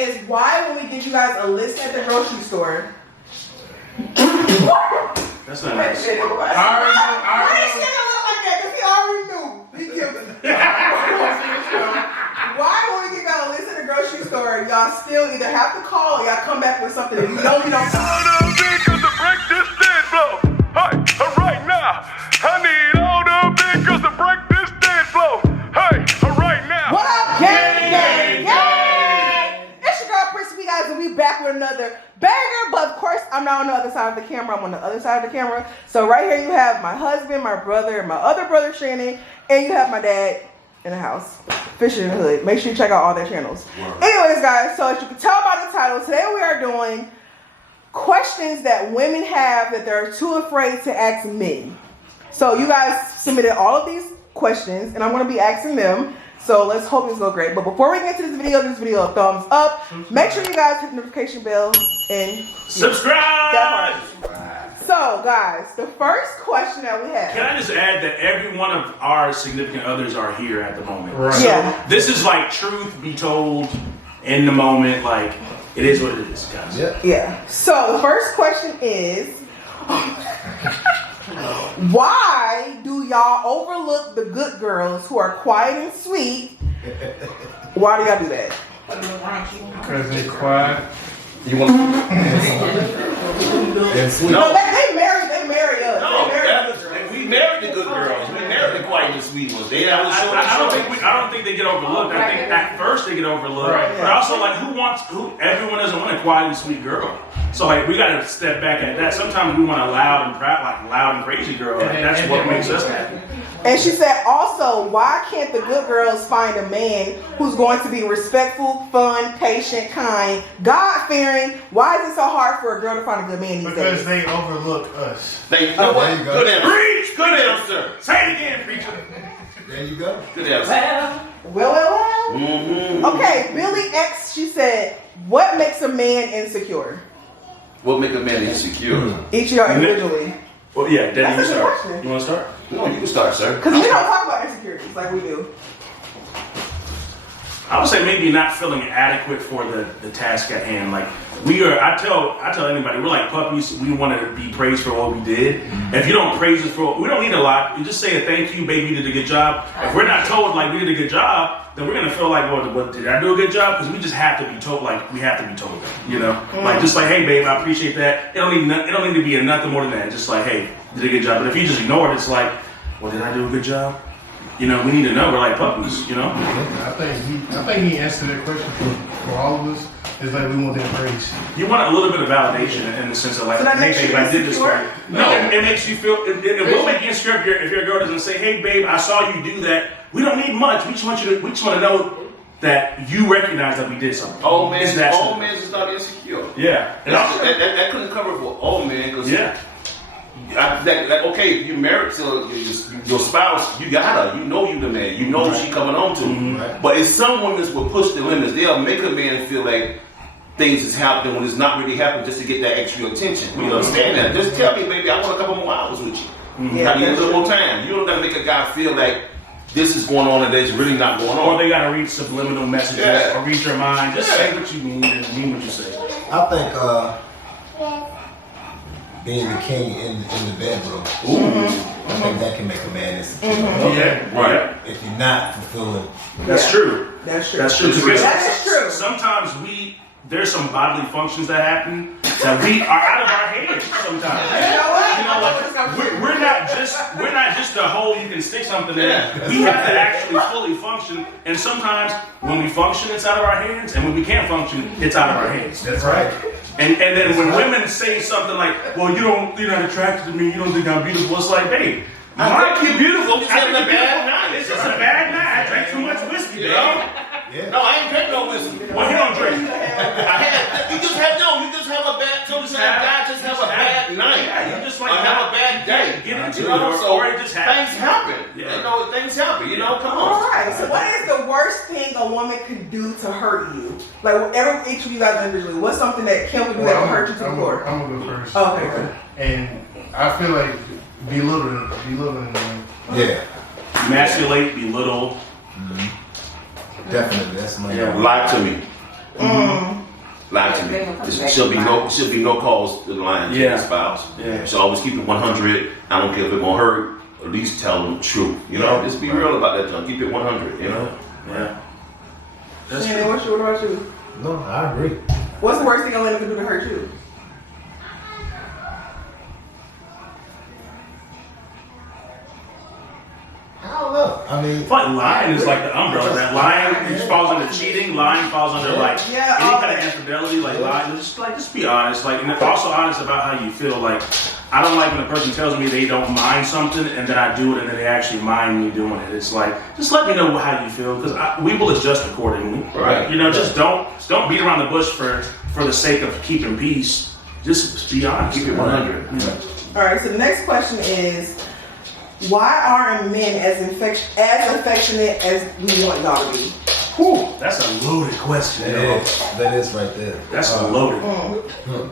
is, why when we give you guys a list at the grocery store? That's not nice. Why is she gonna look like that? Because he already knew. He guilty. Why when we give y'all a list at the grocery store, y'all still either have to call or y'all come back with something that you know we don't Right now, I need all the big girls to break this dance floor. Hey, right now. What up, gang, gang, gang? It's your girl, Prissy, guys, and we back with another banger. But of course, I'm not on the other side of the camera. I'm on the other side of the camera. So right here, you have my husband, my brother, and my other brother, Shannon, and you have my dad in the house, Fishing in the Hood. Make sure you check out all their channels. Anyways, guys, so as you can tell by the title, today we are doing questions that women have that they're too afraid to ask men. So you guys submitted all of these questions, and I'm going to be asking them. So let's hope this goes great. But before we get to this video a thumbs up. Make sure you guys hit the notification bell and subscribe. That part. So guys, the first question that we have. Can I just add that every one of our significant others are here at the moment? Right. So Yeah. this is like truth be told in the moment. Like, it is what it is, guys. Yeah. So the first question is, why do y'all overlook the good girls who are quiet and sweet? Why do y'all do that? Because they're quiet. You want No, they marry us. No, we married the good girls. We married the quiet and sweet ones. They I don't think they get overlooked. I think at first they get overlooked. Right. But also, like, everyone doesn't want a quiet and sweet girl. So like, we gotta step back at that. Sometimes we want a loud and crazy girl. Like, that's what makes us happy. And she said also, why can't the good girls find a man who's going to be respectful, fun, patient, kind, God-fearing? Why is it so hard for a girl to find a good man these Because days? they overlook us. You know what? There you go. Good answer. Preach! Good answer. Say it again, preacher. There you go. Good answer. Well. Mm-hmm. Okay, Billy X, she said, what makes a man insecure? What make a man insecure? Each of y'all individually. Well, yeah, Daddy, you That's a good start. question. You want to start? No, you can start, sir. Because we don't talk about insecurities like we do. I would say maybe not feeling adequate for the task at hand. Like, we are, I tell anybody, we're like puppies. We want to be praised for what we did. If you don't praise us for, we don't need a lot. You just say a thank you, baby, you did a good job. If we're not told like we did a good job, then we're gonna feel like, well, did I do a good job? Because we just have to be told, like we have to be told that, you know, like just like, hey, babe, I appreciate that. It don't need to be a nothing more than that. Just like, hey, did a good job. But if you just ignore it, it's like, well, did I do a good job? You know, we need to know. We're like puppies, you know. I think he answered that question for all of us. It's like we want that praise. You want a little bit of validation in the sense of like, So that hey, makes babe, you I did this insecure? for you. No, it makes you feel. It will make you insecure if your girl doesn't say, hey, babe, I saw you do that. We don't need much. We just want to know that you recognize that we did something. Old man It's is that simple. not insecure. Yeah. And also, That couldn't cover for old man because yeah. Okay, if you're married to your spouse, you got her. You know you the man. You know she coming on to. Mm-hmm. But it's some women will push the limits. They'll make a man feel like things is happening when it's not really happening just to get that extra attention. We understand that. Just tell me, baby, I want a couple more hours with you. Yeah, I need a little more time. You don't gotta make a guy feel like this is going on and that's really not going Or on. they gotta read subliminal messages or read your mind. Just say what you mean and mean what you say. I think being the king in the bedroom, I think that can make a man insecure. Okay. Right. If you're not fulfilling. That's true. That's true. That's true. That is true. Sometimes there's some bodily functions that happen that we are out of our hands sometimes. You know what? We're not just a hole you can stick something in. We have to actually fully function. And sometimes when we function, it's out of our hands. And when we can't function, it's out of our hands. That's right. And then when women say something like, well, you're not attracted to me, you don't think I'm beautiful, it's like, babe, I think you're beautiful. Just having a bad night. It's just a bad night. I drank too much whiskey, babe. Yeah. No, I ain't drinking no whiskey. Well, he don't drink. You just have a bad. Sometimes guys just have a bad night. Yeah, you just like have a bad day. Get into You it, know, or it just happens. Things happen. Yeah. You know, things happen. You know, come All on. right. So, what is the worst thing a woman could do to hurt you? Like, each of you guys individually, what's something that Kim would do that would hurt you to the core? I'm gonna go first. Okay, good. And I feel like belittling them. Yeah. Emasculate, belittle. Definitely. That's my Yeah. Lie to me. Should be no cause to lying to your spouse. Yeah. So always keep it 100. I don't care if it's gonna hurt. At least tell them the truth. You know, just be real about that, John. Keep it 100. You know. Yeah. That's Shannon, what about you? No, I agree. What's the worst thing a woman can do to hurt you? I don't know. I mean, But lying is like the umbrella. That lying falls under cheating. Lying falls under like any kind of infidelity. Like lying, just be honest. Like, and also honest about how you feel. Like, I don't like when a person tells me they don't mind something and then I do it and then they actually mind me doing it. It's like, just let me know how you feel because we will adjust accordingly. Right. You know, just don't beat around the bush for the sake of keeping peace. Just be honest. Keep it 100. All right. So the next question is, why aren't men as affectionate as we want y'all to be? Whew, that's a loaded question. that is right there. That's loaded.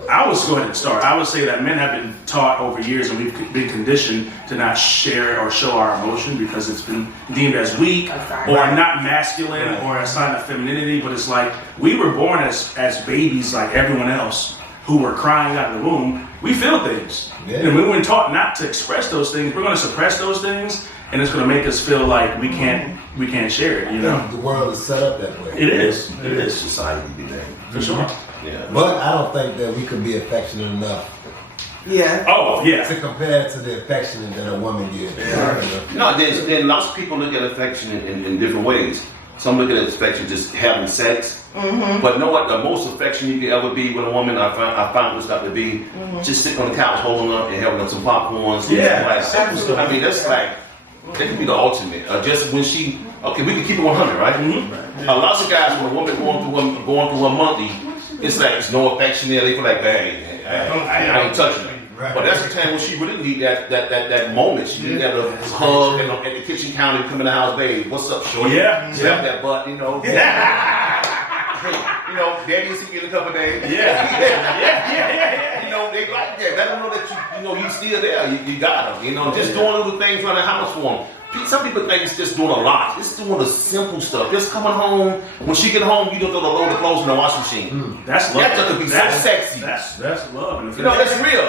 I would go ahead and start. I would say that men have been taught over years and we've been conditioned to not share or show our emotion because it's been deemed as weak or not masculine or a sign of femininity. But it's like we were born as babies like everyone else who were crying out of the womb. We feel things. Yeah. And we were taught not to express those things. We're going to suppress those things and it's going to make us feel like we can't share it, you know? The world is set up that way. It is. Society be that. For sure. Yeah. But I don't think that we could be affectionate enough Yeah. Oh, yeah. to compare to the affection that a woman gives. No, then lots of people look at affection in different ways. Some look at affection just having sex. But you know what? The most affection you can ever be with a woman, I found was got to be just sitting on the couch holding up and having them some popcorns. Yeah. Like simple stuff. I mean, that's like, that could be the ultimate. Just when she, okay, we can keep it 100, right? Lots of guys, when a woman going through a monthly, it's like there's no affection there. They feel like, hey, I ain't touching her. Right. But that's the time when she really need that moment. She need that little hug and at the kitchen counter, come in the house, babe. What's up, shorty? Yeah. Tap that butt, you know. You know, daddy see you in a couple of days. Yeah. You know, they like that. Let them know that you know he's still there. You got him. You know, just doing little things around the house for him. Some people think it's just doing a lot. It's doing the simple stuff. Just coming home. When she get home, you don't throw the load of clothes in the washing machine. That's love. That could be so sexy. That's love. And You know, that's real.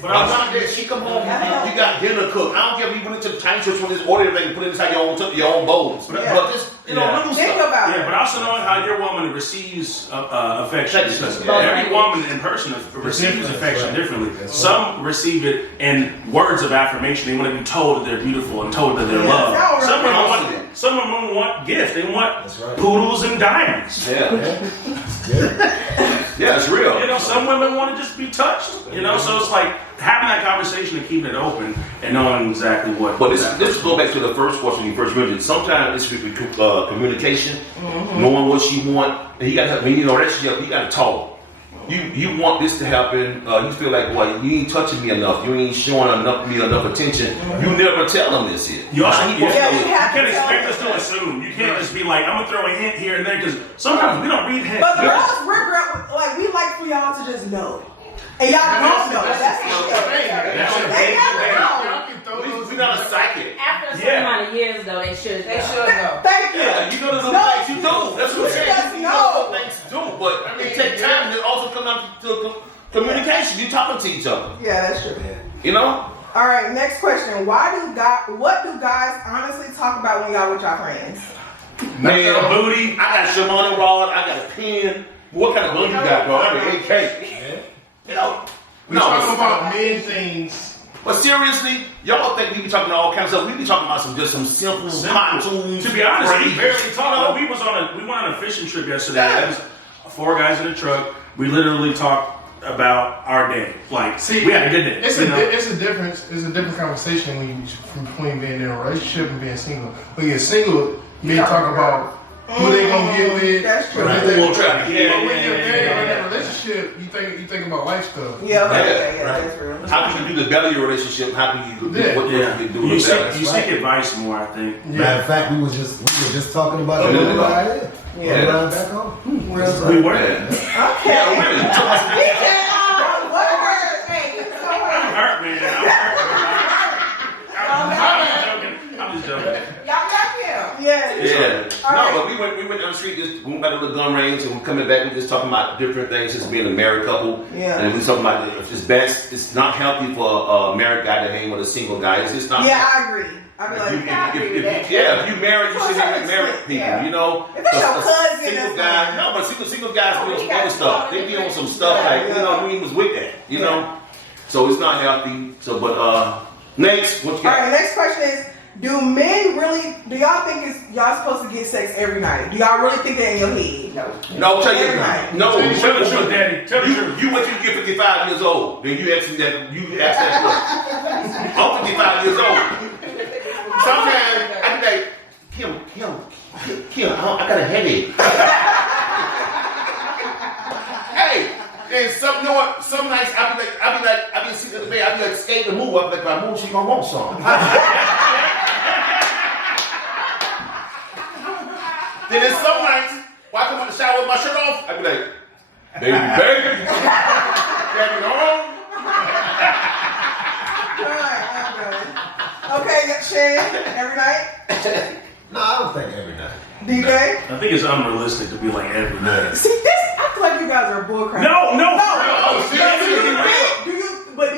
But But I'm not that she come home, you got dinner cooked. I don't care if you went into the Chinese church with this order and put it inside your own bowls. But just, you know, little Think stuff. about yeah, it. but also knowing how your woman receives affection. Because Yeah. every woman in person receives affection differently. Some receive it in words of affirmation. They want to be told that they're beautiful and told that they're loved. Some women want gifts. They want poodles and diamonds. Yeah, it's real. You know, some women want to just be touched. You know, so it's like having that conversation and keeping it open and knowing exactly what. But this go back to the first question you first mentioned. Sometimes it's communication, knowing what you want. And you got to, when you know relationship, you got to talk. You want this to happen. You feel like, well, you ain't touching me enough. You ain't showing me enough attention. You never tell them this yet. You also you can't expect us to assume. You can't just be like, I'm gonna throw a hint here and there because sometimes we don't read hints. But girls, we like for y'all to just know. And y'all don't know. That's We're not a psychic. After a certain amount of years, though, they should know. Thank you. Yeah, you know there's some things you do. That's what I'm saying. You know some things to do, but it takes time to also come out to communication. You talking to each other. Yeah, that's true. You know? All right, next question. What do guys honestly talk about when y'all with y'all friends? Man, booty. I got a Shimano rod. I got a pen. What kind of gun you got, bro? I got an AK. You know? We talking about men things. But seriously, y'all think we be talking all kinds of stuff. We be talking about some simple cartoons. To be honest, we phrases. barely talk. We went on a fishing trip yesterday. Yeah. It was 4 guys in a truck. We literally talked about our day. Like, See, we had a good day. It's a difference. It's a different conversation between being in a relationship and being single. When you're single, you ain't talking about who they gonna get with. That's true. But Who gonna try to get when with. you're married in a relationship, you think about life stuff. Yeah, Yeah. that's real. How can you do the better your relationship? How can you do what you do You better? seek advice more, I think. Matter of fact, we were just talking about it. Yeah. Back home. We were. Okay. Yeah, really. I'm hurt, man. I'm just joking. Y'all got him. Yeah. Yeah. No, but we we went down the street, just went by the little gun range, and we're coming back. We're just talking about different things, just being a married couple. Yeah. And we're talking about it's best. It's not healthy for a married guy to hang with a single guy. It's just not. Yeah, I agree. I be like, If you married, you should hang with married people. Yeah. You know. If it's your cousin, Single that's guys, fine. no, but single guys be on some other stuff. They be on some stuff like you know we was with that. You know. So it's not healthy. So, but next, what you got? All right, next question is: do men really? Do y'all think y'all supposed to get sex every night? Do y'all really think that in your head? No, tell you Every night. no. Tell the truth, Daddy. Tell the truth. You what you get 55 years old? Then you ask me that. You ask that question. I'm 55 years old. Sometimes I be like, Kim, I got a headache. Hey. And some nights I be sitting in the bed, I be like scared to move. I be like, if I move, she gonna want some. Then there's some nights when I come out the shower with my shirt off, I be like, baby, get it on. Okay, Shane, every night? No, I don't think every night. DJ? I think it's unrealistic to be like every night. See, I feel like you guys are bullcrap. No. Do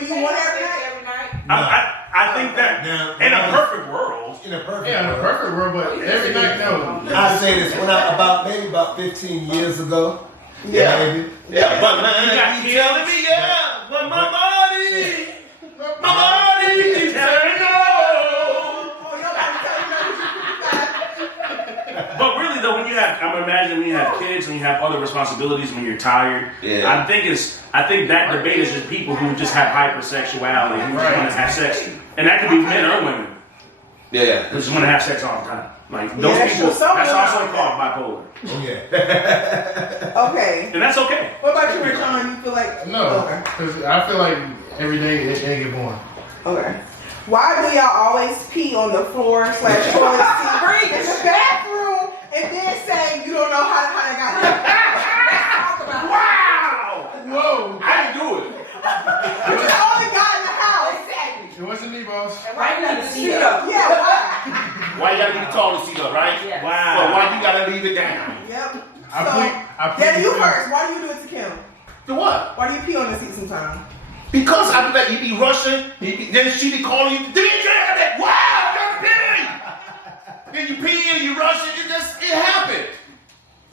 you want every night? Every night. I think that in a perfect world. In a perfect Yeah, in a world. perfect world, but every night, no. I say this maybe about 15 years ago. Yeah. Maybe. Yeah, but You got man, kids. telling me, yeah, but my body keeps telling no. But really though, when you have, I'm imagining when you have kids and you have other responsibilities when you're tired. Yeah. I think that debate is just people who just have hypersexuality who just want to have sex, and that could be men or women. Yeah. Who just want to have sex all the time. Like those Yeah, people, so that's good. also called bipolar, Oh yeah. Okay. and that's okay. What about you, Rashawn? You feel like No, Okay. because I feel like every day it get boring. Okay. Why do y'all always pee on the floor / toilet seat in the bathroom and then say you don't know how they got here? Wow! Whoa! I didn't do it. You're the only guy in the house. It wasn't me, boss. Right in the seat up. Yeah, why? Why you gotta be tall to see up, right? Yeah. Wow! So why you gotta leave it down? Yep. I plead Daddy, you the first. Why do you do it to Kim? To what? Why do you pee on the seat sometimes? Because I be like, you be rushing, then she be calling you, DJ, I'm like, wow, you're peeing. Then you pee and you rush it, it happens.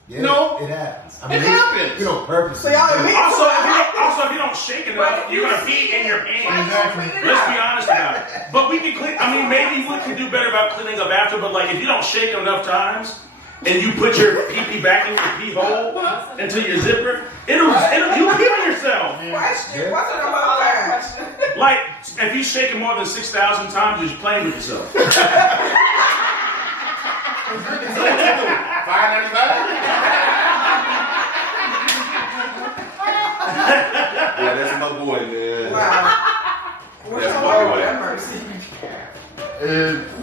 Yeah, No. it happens. I It happens. You don't purposely. So y'all admit Also, to if you don't shake enough, you're gonna pee in your pants. Exactly. Let's be honest about it. But we can clean. I mean, maybe we can do better about cleaning up after. But like, if you don't shake enough times and you put your pee back in your pee hole into your zipper, it'll you pee on yourself. Question. What's it about that? Like, if you shake it more than 6,000 times, you're just playing with yourself. Yeah, that's my boy, man. Wow. What's That's your my word? boy. Have mercy.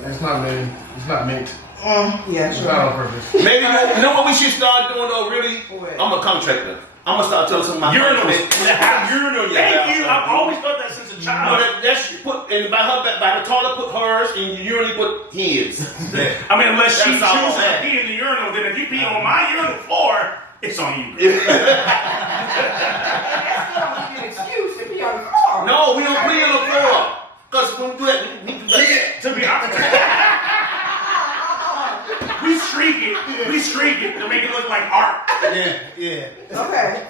It's not me. It's not meant. Yeah, It's sure. not on purpose. Maybe you know what we should start doing though, really? What? I'm a contractor. I'm gonna start telling some of my Urinals. urinal. Thank you. I've always thought that since a No, child. that's put and by the toilet put hers and you urinally put his. I mean, unless she That's all chooses to that. pee in the urinal, then if you pee on my urinal floor, it's on you. That's still an excuse to be on the floor. No, we don't pee on the floor. Because when we do that, we do that. To be honest, we streak it. We streak it to make it look like art. Yeah. Okay.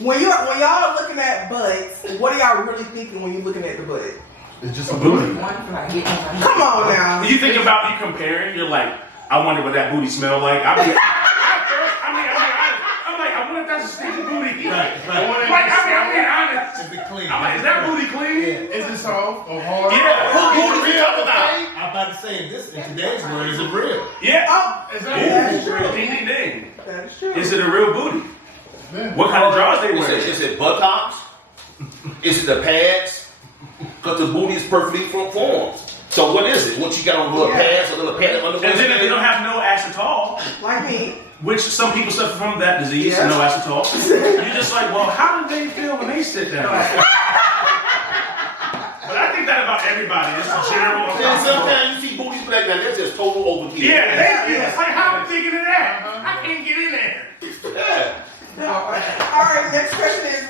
When y'all are looking at butts, what are y'all really thinking when you're looking at the butt? It's just a booty. Come on now. You think about you comparing, you're like, I wonder what that booty smelled like. I'm like, I wonder if that's a stinky booty. I'm being honest. To be clean. I'm like, is that booty clean? Is it soft or hard? Yeah. Who booty we talking about? I'm about to say this in today's word is it real? Yeah. Oh, Is that's that true. Ding, ding, ding. That is true. Is it a real booty? Yeah. What kind of drawers they wear? Is it buttocks? Is it the pads? Because the booty is perfectly formed. So what is it? What you got on little pads, a little pad under? And then if you don't have no acetol, Like me. which some people suffer from that disease, Yeah. no acetol, you're just like, well, how do they feel when they sit down? But I think think that about everybody. It's a general. Then sometimes you see booties black now, that's just total overkill. Yeah, it's like how I'm thinking of that. I can't get in there. Yeah. All right, next question is,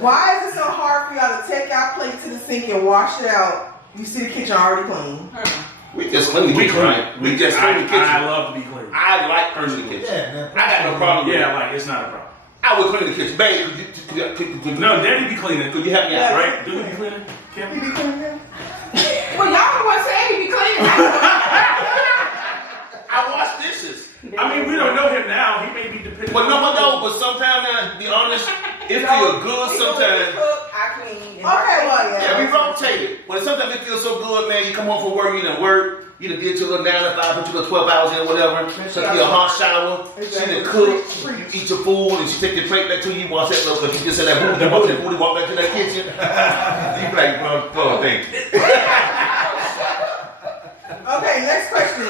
why is it so hard for y'all to take our plate to the sink and wash it out? You see the kitchen already clean. We just clean the kitchen, right? We just clean the kitchen. I love to be clean. I like cleaning the kitchen. Yeah, I got no problem with Yeah, that. like it's not a problem. I would clean the kitchen. Babe, could you No, Daddy be cleaning. could you help me out? Yeah. Right? Do you be cleaning? You Kim? be cleaning? Well, y'all the one saying he be clean. I wash dishes. I mean, we don't know him now. He may be dependent. But but sometimes now, to be honest, it feels good sometimes. I clean. Okay, well, Yeah, we rotate it. But sometimes it feels so good, man. You come home from work, you done work, you done get your little 9 to 5, put your little 12 hours in or whatever. So you get a hot shower, she done cook, you eat your food, and she take your plate back to you, wash that little, because you just said that booty, walk back to that kitchen. You be like, oh, thank you. Okay, next question.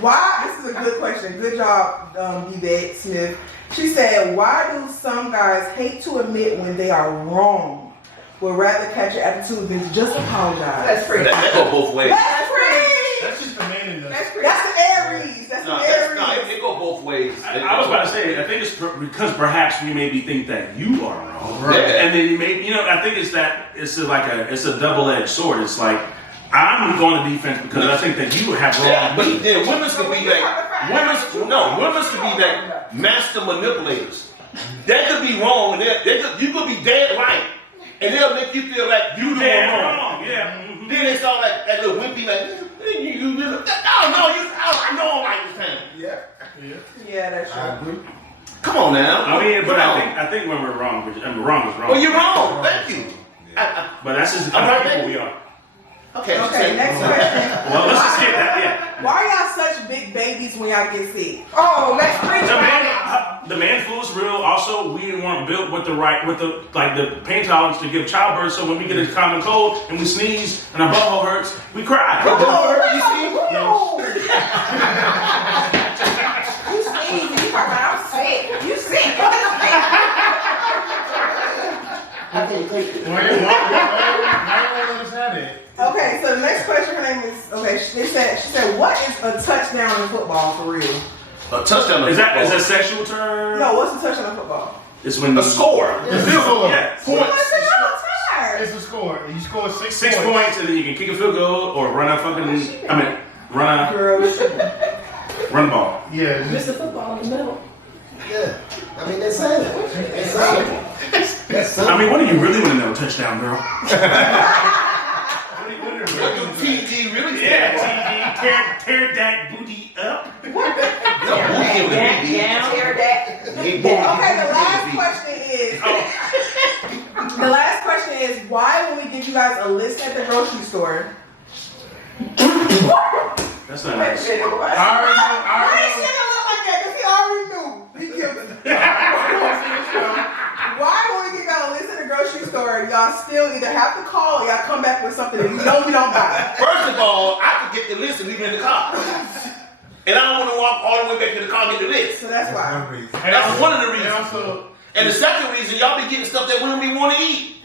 Why? This is a good question. Good job, Yvette Smith. She said, why do some guys hate to admit when they are wrong? Would rather catch your attitude than just apologize. That's pretty. That go both ways. That's pretty. That's just the man in us. That's the Aries. That's the Aries. It go both ways. I was about to say, I think it's because perhaps we maybe think that you are wrong. Right. And then you may, I think it's a double-edged sword. It's like, I'm going to defense because I think that you have Yeah, wrong. but then women can be like, women can be like master manipulators. That could be wrong, and you could be dead right, and they'll make you feel like you doing wrong. Yeah. Mm-hmm. Then they start like that little wimpy, like, I know I'm right this time. Yeah, that's I true. agree. Come on now. I mean, but Come on. I think when we're wrong, wrong is wrong. Well, you're wrong. Thank you. But that's just I'm how right, people baby. we are. Okay. Okay, next question. Well, let's just get that. Yeah. Why are y'all such big babies when y'all get sick? Oh, let's preach about it. The man flu is real. Also, we weren't built with the pain tolerance to give childbirth. So when we get a common cold and we sneeze and our butthole hurts, we cry. You sneeze, you talking about I'm sick. You sick. Why you let us have it? Okay, so the next question, her name is, she said, what is a touchdown in football for real? A touchdown. Is that a sexual term? No, what's a touchdown in football? It's when A score. It's a score. Yeah. What's it all time? It's a score. You score 6 6 points, and then you can kick a field goal or run a Girl, run the ball. Yeah. Mr. Football in the middle. Yeah. I mean, that's it. That's I mean, what do you really want to know, touchdown girl? What do TD really Yeah, say? TD, tear that booty up. No, booty give it a BD. Tear that. Ain't booty Okay, the give it a last BD. question is why when we give you guys a list at the grocery store? That's not nice. Why is he gonna look like that? Because he already knew. He guilty. Why when we give y'all a list at the grocery store, y'all still either have to call or y'all come back with something that you know we don't buy? First of all, I could get the list and leave it in the car. And I don't want to walk all the way back to the car and get the list. So that's why. That's one of the reasons. And also, And the second reason, y'all be getting stuff that we don't even want to eat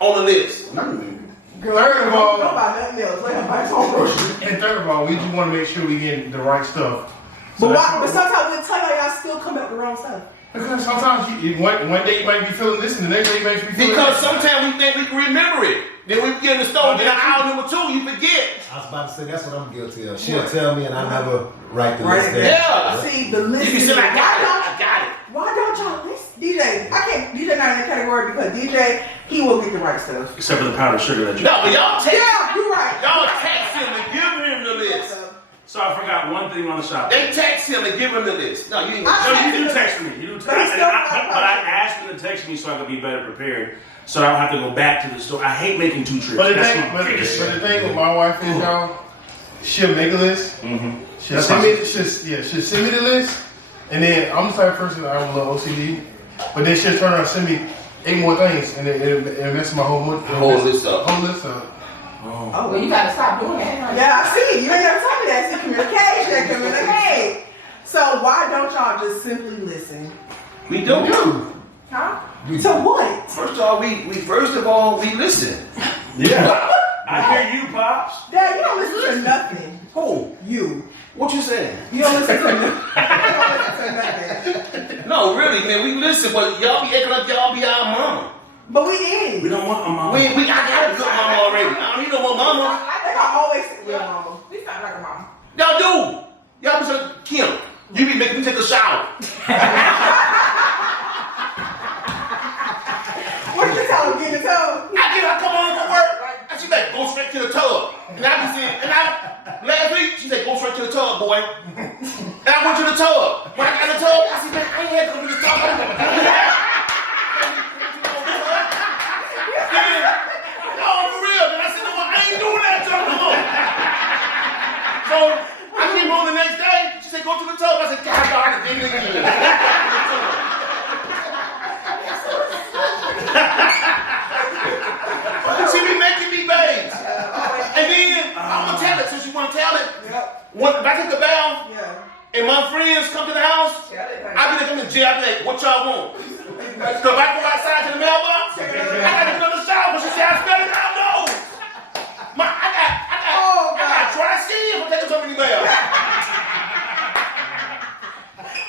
on the list. Girl, Third of all- don't buy nothing else. Let him buy his own groceries. and third of all, we just want to make sure we get the right stuff. But sometimes we'll tell y'all still come back with the wrong stuff. Because sometimes one day you might be feeling this, and the next day you might be feeling Because this. sometimes we think we can remember it. Then we get in the store, then hour number 2, you forget. I was about to say, that's what I'm guilty of. She'll tell me and I never write the Right. list down. Yeah. See, the list You can is say, I got it. why don't y'all listen? DJ, I can't, DJ not in the category because DJ, he will get the right stuff. Except for the powdered sugar that you. No, but y'all text, Yeah, you're right. y'all text him and give him the list. So I forgot one thing on the shop. They text him and give him the list. No, you ain't No, gonna you do text me. You do text But he's me. still But I asked him to text me so I could be better prepared. So I don't have to go back to the store. I hate making 2 trips. But the That's thing, my biggest. but the thing with my wife is, y'all, she'll make a list. Mm-hmm. She'll send me the list, and then I'm the type of person that I'm a little OCD. But then she'll turn around and send me 8 more things, and it messes my whole list up. Whole list up. Oh, Well, you gotta stop doing that. yeah, I see. You ain't gotta tell me that. See, communicate. So why don't y'all just simply listen? We do. Huh? So what? First of all, we listen. Yeah. I hear you, Pops. Dad, you don't listen to nothing. Who? You. What you saying? You don't listen to nothing. You don't listen to nothing. No, really, man. We listen, but y'all be acting like y'all be our mama. But we is. We don't want a mom. I got a good mama already. I don't need no more mama. I think I always sit with mama. We sound like a mama. Y'all do. Y'all be saying, Kim, you be making me take a shower. What did you tell him? Get in the tub? I come home from work, and she like, go straight to the tub. And I be saying, last week, she said, go straight to the tub, boy. And I went to the tub. When I got in the tub, I said, man, I ain't had to go to the tub. No, for real. And I said, no, I ain't doing that tub no more. So I came home the next day. She said, go to the tub. I said, God, I did it again. She be making me babes. And then I'm gonna tell it since you wanna tell it. When if I take the bath and my friends come to the house, I be like, I'm in jail. I be like, what y'all want? So if I go outside to the mailbox, I gotta get another shower. But she said, I spell it out. No. I got dry skin for taking so many baths.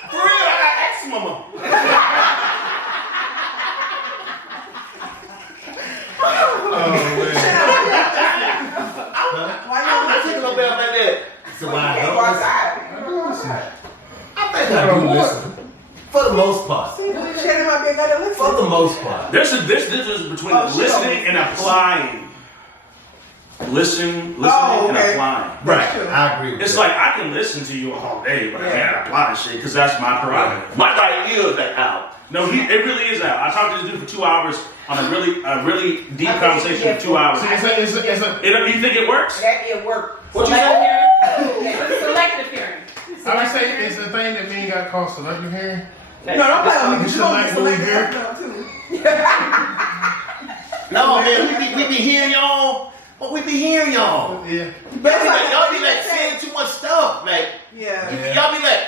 For real, I got eczema. Why I'm not taking no bath like that. So why Can't I go don't outside. I think I do listen. For the most part. Shannon might be a guy that listens. For the most part. There's a difference between listening and applying. Listening and applying. Right. I agree with It's that. like I can listen to you all day, but I can't apply this shit because that's my prerogative. my right ear is like out. No, it really is out. I talked to this dude for 2 hours on a really deep conversation for 2 hours. It's You think it works? That did work. What you Selective hearing. I would say it's the thing that men got called selective hearing. No, don't play on me. You You gonna get should like selected what up too. No, man, we be hearing y'all, but we be hearing y'all. Yeah. Y'all be like saying too much stuff. Like, y'all be like,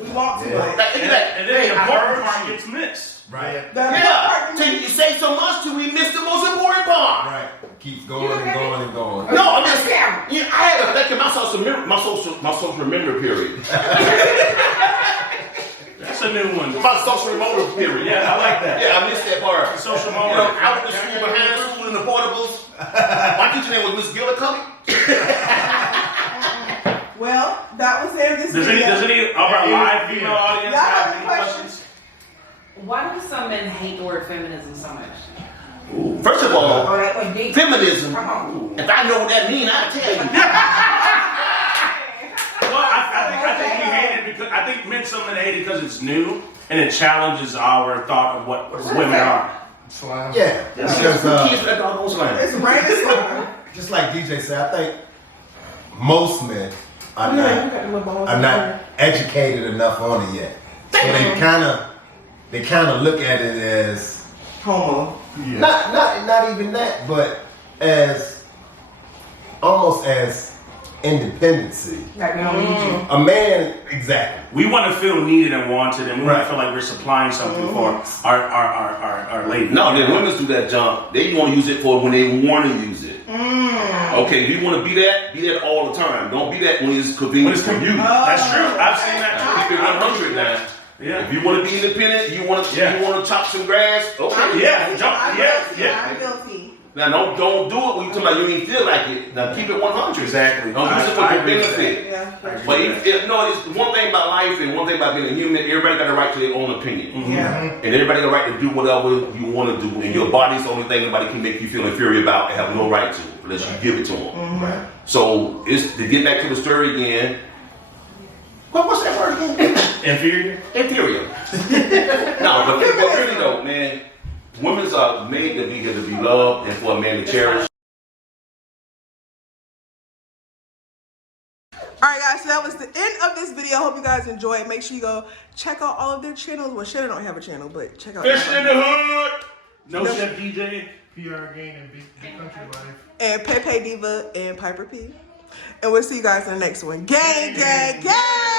we want to. like, they be like, And then the important part gets missed. Right. yeah. So you say so much till we miss the most important part. Right. Keeps going and going and going. No, I'm just saying. I had affected my social memory period. That's a new one. My social motor period. Yeah, I like that. Yeah, I missed that part. Social You moment. know, I went to school behind school in the portables. My teacher name was Miss Gillicuddy. Well, that was the end of this Does any of our live female audience Y'all have have any questions? questions? Why do some men hate the word feminism so much? First of all, Oh, that was deep. feminism. Come on. If I know what that means, I'll tell you. Well, I think we hate it because I think some men hate it because it's new and it challenges our thought of what women are. Slime. Yeah. Because Kids that doggone slang. It's raining. just like DJ said, I think most men are not educated enough on it yet. So they kind of look at it as Homo. Yeah. not even that, but as almost as independency. Like we don't need you. A man, exactly. We want to feel needed and wanted, and we want Right. to feel like we're supplying something for our lady. No, the women do that jump. They want to use it for when they want to use it. Okay, if you want to be that all the time. Don't be that when it's convenient for you. That's true. I've seen that If you're 100 now. Yeah. If you want to be independent, you want to chop some grass. Okay. Yeah. I'm guilty. Now don't do it when you talking about you ain't feel like it. Now keep it 100. Exactly. Don't use it for I your agree with benefit. Yeah. But it's one thing about life and one thing about being a human. Everybody got a right to their own opinion, Yeah. and everybody got a right to do whatever you want to do. And your body's the only thing nobody can make you feel inferior about and have no right to unless you give it to them. Right. So it's to get back to the story again. What's that word again? Inferior. Inferior. No, but really though, man, women's are made to be here to be loved and for a man to cherish. Alright guys, so that was the end of this video. I hope you guys enjoyed. Make sure you go check out all of their channels. Well, Shannon don't have a channel, but check out Fishing in the hood. No Chef DJ. PR Gain and Big Country Life. and Pepe Diva and Piper P. And we'll see you guys in the next one. Gang, gang, gang!